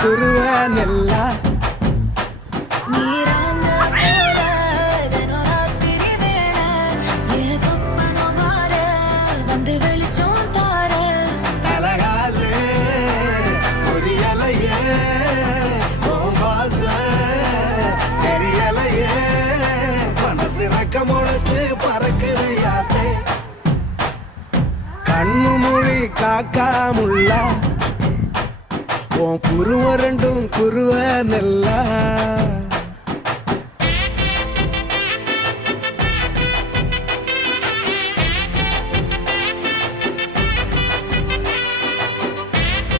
குருவ நெல்லா முளைச்சு பறக்குது யாத்தே கண்ணு மொழி காக்கா முள்ளா உன் குருவ ரெண்டும் குருவ நெல்லா